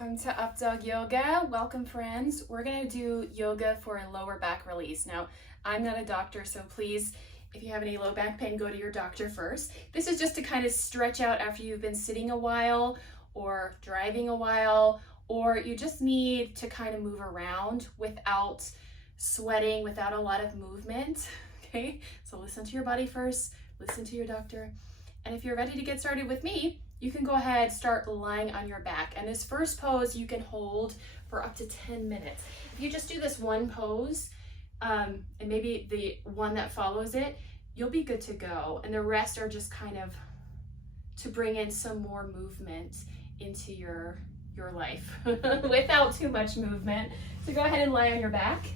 Welcome to Updawg-Yoga. Welcome, friends. We're going to do yoga for a lower back release. Now, I'm not a doctor, so please, if you have any low back pain, go to your doctor first. This is just to kind of stretch out after you've been sitting a while or driving a while, or you just need to kind of move around without sweating, without a lot of movement. Okay, so listen to your body first, listen to your doctor. And if you're ready to get started with me, you can go ahead, start lying on your back. And this first pose you can hold for up to 10 minutes. If you just do this one pose, and maybe the one that follows it, you'll be good to go. And the rest are just kind of to bring in some more movement into your life without too much movement. So go ahead and lie on your back.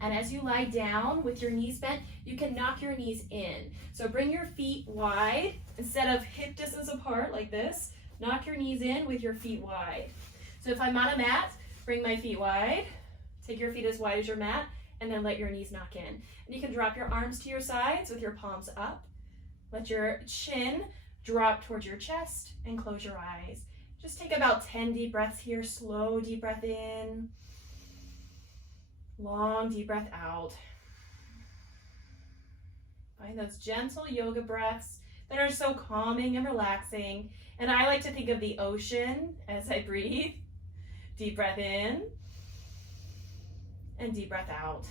And as you lie down with your knees bent, you can knock your knees in. So bring your feet wide. Instead of hip distance apart like this, knock your knees in with your feet wide. So if I'm on a mat, bring my feet wide. Take your feet as wide as your mat, and then let your knees knock in. And you can drop your arms to your sides with your palms up. Let your chin drop towards your chest and close your eyes. Just take about 10 deep breaths here. Slow deep breath in. Long deep breath out. Find those gentle yoga breaths that are so calming and relaxing. And I like to think of the ocean as I breathe. Deep breath in and deep breath out.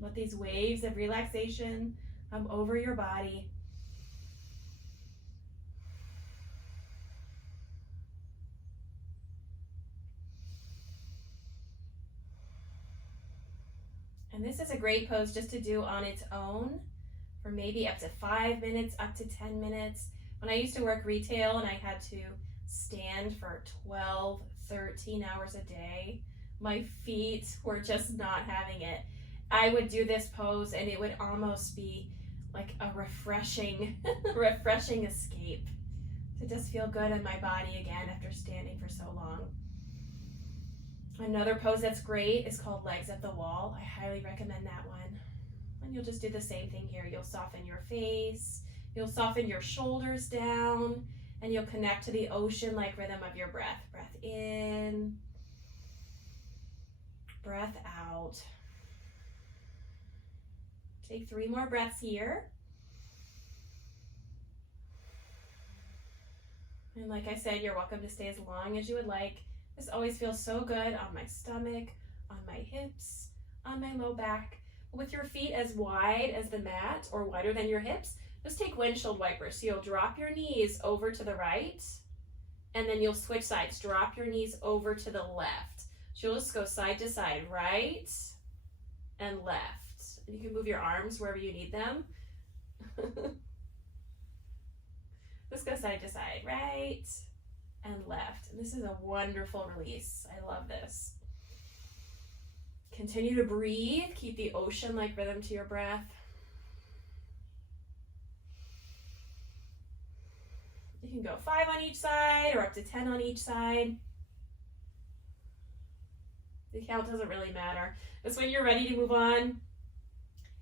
Let these waves of relaxation come over your body. And this is a great pose just to do on its own for maybe up to 5 minutes, up to 10 minutes. When I used to work retail and I had to stand for 12, 13 hours a day, my feet were just not having it. I would do this pose and it would almost be like a refreshing escape to just feel good in my body again after standing for so long. Another pose that's great is called legs at the wall. I highly recommend that one. And you'll just do the same thing here. You'll soften your face, you'll soften your shoulders down, and you'll connect to the ocean-like rhythm of your breath. Breath in, breath out. Take 3 more breaths here. And like I said, you're welcome to stay as long as you would like. This always feels so good on my stomach, on my hips, on my low back. With your feet as wide as the mat or wider than your hips, just take windshield wipers. So you'll drop your knees over to the right, and then you'll switch sides. Drop your knees over to the left. So you'll just go side to side, right and left. And you can move your arms wherever you need them. Just go side to side, right and left. And this is a wonderful release. I love this. Continue to breathe. Keep the ocean-like rhythm to your breath. You can go 5 on each side or up to 10 on each side. The count doesn't really matter. Just when you're ready to move on,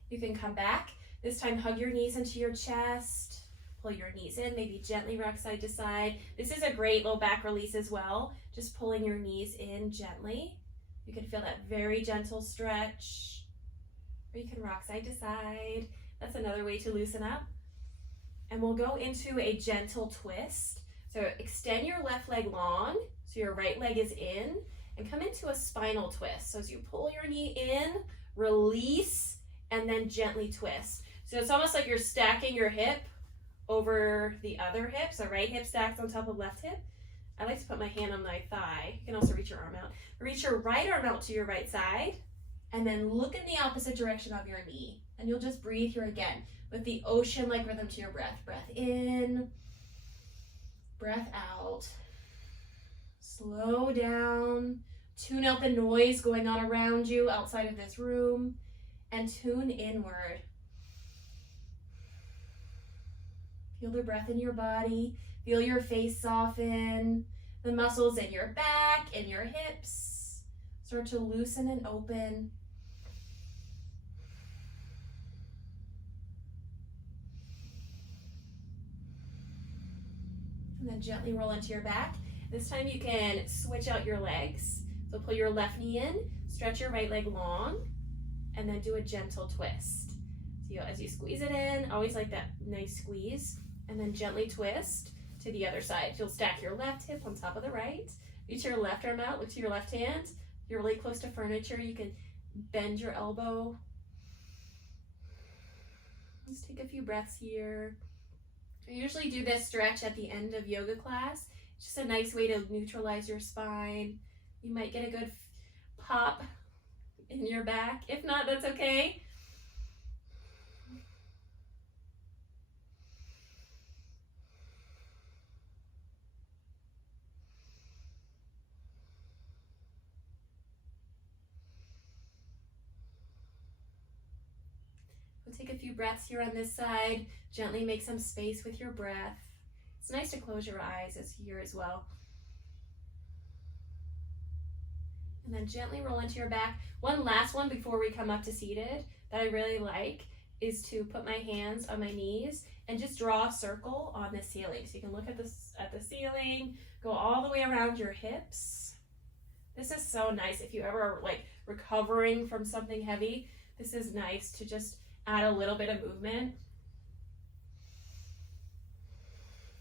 you can come back. This time, hug your knees into your chest. Pull your knees in, maybe gently rock side to side. This is a great low back release as well. Just pulling your knees in gently. You can feel that very gentle stretch. Or you can rock side to side. That's another way to loosen up. And we'll go into a gentle twist. So extend your left leg long, so your right leg is in, and come into a spinal twist. So as you pull your knee in, release, and then gently twist. So it's almost like you're stacking your hip over the other hip, so right hip stacked on top of left hip. I like to put my hand on my thigh. You can also reach your arm out. Reach your right arm out to your right side, and then look in the opposite direction of your knee. And you'll just breathe here again with the ocean-like rhythm to your breath. Breath in, breath out. Slow down. Tune out the noise going on around you outside of this room, and tune inward. Feel the breath in your body. Feel your face soften. The muscles in your back and your hips start to loosen and open. And then gently roll into your back. This time you can switch out your legs. So pull your left knee in, stretch your right leg long, and then do a gentle twist. So as you squeeze it in, always like that nice squeeze, and then gently twist to the other side. You'll stack your left hip on top of the right, reach your left arm out, look to your left hand. If you're really close to furniture, you can bend your elbow. Just take a few breaths here. I usually do this stretch at the end of yoga class. It's just a nice way to neutralize your spine. You might get a good pop in your back. If not, that's okay. We'll take a few breaths here on this side. Gently make some space with your breath. It's nice to close your eyes here as well. And then gently roll into your back. One last one before we come up to seated that I really like is to put my hands on my knees and just draw a circle on the ceiling. So you can look at the ceiling, go all the way around your hips. This is so nice if you ever are like recovering from something heavy. This is nice to just add a little bit of movement.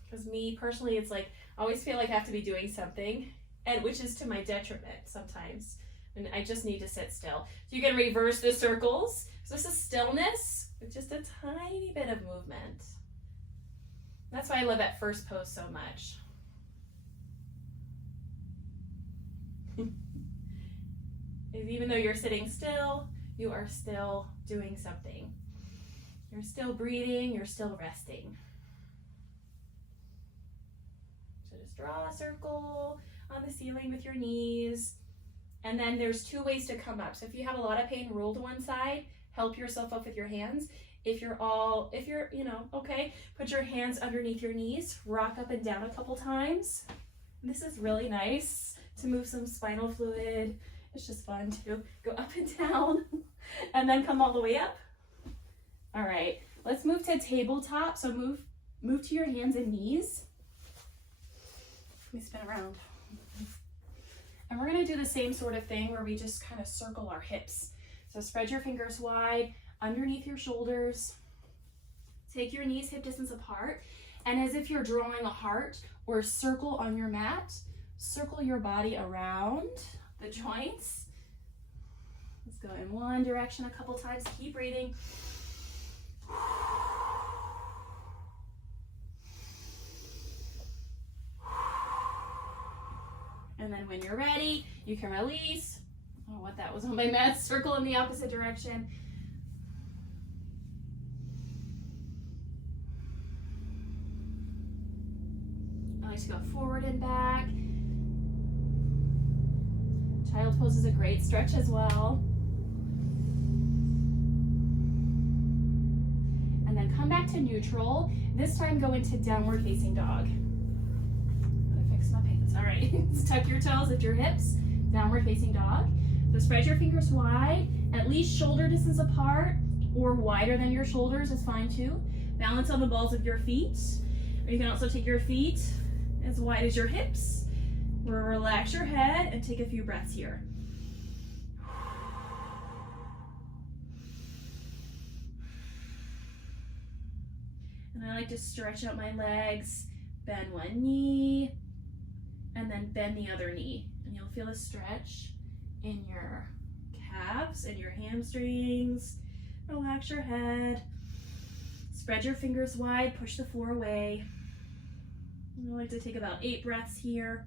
Because me personally, it's like I always feel like I have to be doing something, and which is to my detriment sometimes, and I just need to sit still. So you can reverse the circles. So this is stillness with just a tiny bit of movement. That's why I love that first pose so much. Even though you're sitting still, you are still doing something. You're still breathing, you're still resting. So just draw a circle on the ceiling with your knees. And then there's two ways to come up. So if you have a lot of pain, roll to one side, help yourself up with your hands. If you're okay, put your hands underneath your knees, rock up and down a couple times. This is really nice to move some spinal fluid. It's just fun to go up and down and then come all the way up. All right, let's move to tabletop. So move to your hands and knees. Let me spin around. And we're gonna do the same sort of thing where we just kind of circle our hips. So spread your fingers wide underneath your shoulders. Take your knees hip distance apart. And as if you're drawing a heart or a circle on your mat, circle your body around the joints. Let's go in one direction a couple times. Keep breathing. And then when you're ready, you can release. I don't know what that was on my mat. Circle in the opposite direction. I like to go forward and back. Child's pose is a great stretch as well. And then come back to neutral. This time go into downward facing dog. Gotta fix my pants. All right, tuck your toes, lift your hips, downward facing dog. So spread your fingers wide, at least shoulder distance apart or wider than your shoulders is fine too. Balance on the balls of your feet. Or you can also take your feet as wide as your hips. Relax your head and take a few breaths here. And I like to stretch out my legs, bend one knee, and then bend the other knee. And you'll feel a stretch in your calves and your hamstrings. Relax your head. Spread your fingers wide, push the floor away. I like to take about 8 breaths here.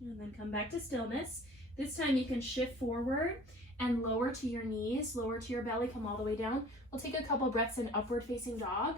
And then come back to stillness. This time you can shift forward and lower to your knees, lower to your belly, come all the way down. We'll take a couple breaths in upward facing dog.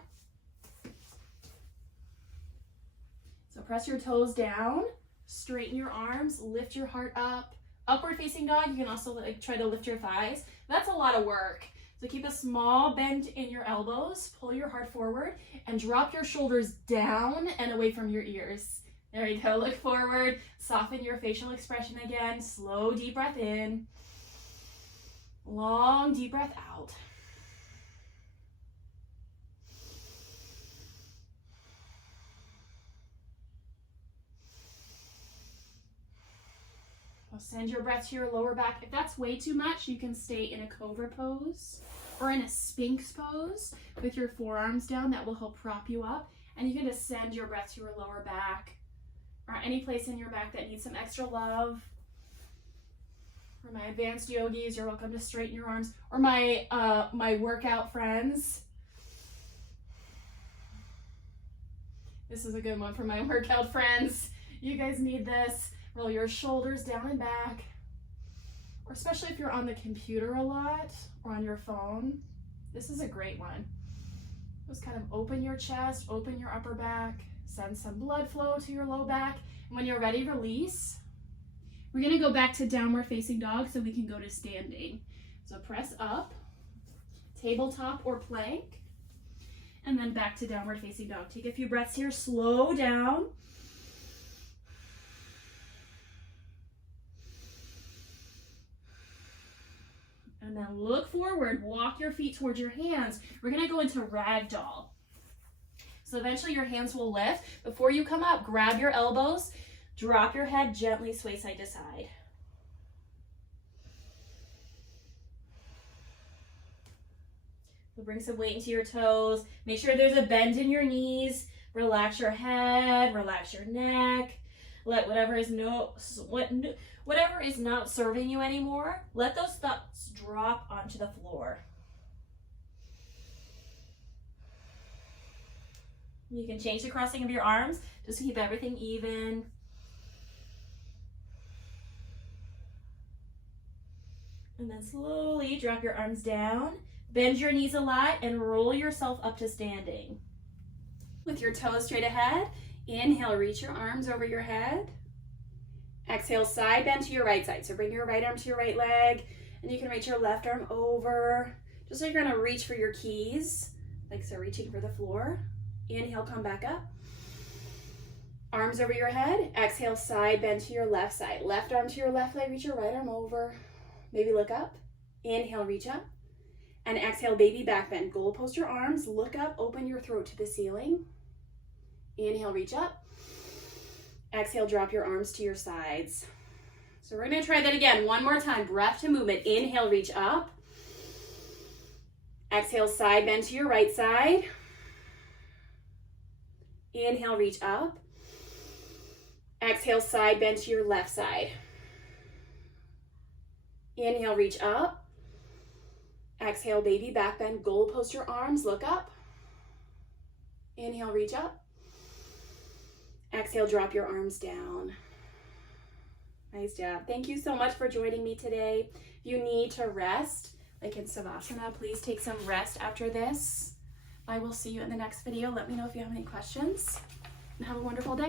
So press your toes down, straighten your arms, lift your heart up. Upward facing dog, you can also try to lift your thighs. That's a lot of work. So keep a small bend in your elbows, pull your heart forward, and drop your shoulders down and away from your ears. There you go, look forward, soften your facial expression again, slow deep breath in. Long, deep breath out. Send your breath to your lower back. If that's way too much, you can stay in a cobra pose or in a sphinx pose with your forearms down. That will help prop you up. And you can just send your breath to your lower back or any place in your back that needs some extra love. For my advanced yogis, you're welcome to straighten your arms. Or my my workout friends. This is a good one for my workout friends. You guys need this. Roll your shoulders down and back, or especially if you're on the computer a lot or on your phone, this is a great one. Just kind of open your chest, open your upper back, send some blood flow to your low back. And when you're ready, release. We're gonna go back to downward facing dog so we can go to standing. So press up, tabletop or plank, and then back to downward facing dog. Take a few breaths here, slow down. And then look forward, walk your feet towards your hands. We're gonna go into ragdoll. So eventually your hands will lift. Before you come up, grab your elbows, drop your head, gently sway side to side. So bring some weight into your toes. Make sure there's a bend in your knees. Relax your head, relax your neck. Let whatever is not serving you anymore, let those thoughts drop onto the floor. You can change the crossing of your arms just to keep everything even. And then slowly drop your arms down, bend your knees a lot, and roll yourself up to standing. With your toes straight ahead, inhale, reach your arms over your head. Exhale, side bend to your right side. So bring your right arm to your right leg, and you can reach your left arm over. Just like you're gonna reach for your keys, like so, reaching for the floor. Inhale, come back up. Arms over your head. Exhale, side bend to your left side. Left arm to your left leg, reach your right arm over. Maybe look up. Inhale, reach up. And exhale, baby back bend. Goal post your arms, look up, open your throat to the ceiling. Inhale, reach up. Exhale, drop your arms to your sides. So we're gonna try that again. One more time, breath to movement. Inhale, reach up. Exhale, side bend to your right side. Inhale, reach up. Exhale, side bend to your left side. Inhale, reach up. Exhale, baby back bend. Goal post your arms, look up. Inhale, reach up. Exhale, drop your arms down. Nice job. Thank you so much for joining me today. If you need to rest, like in Savasana, please take some rest after this. I will see you in the next video. Let me know if you have any questions, and have a wonderful day.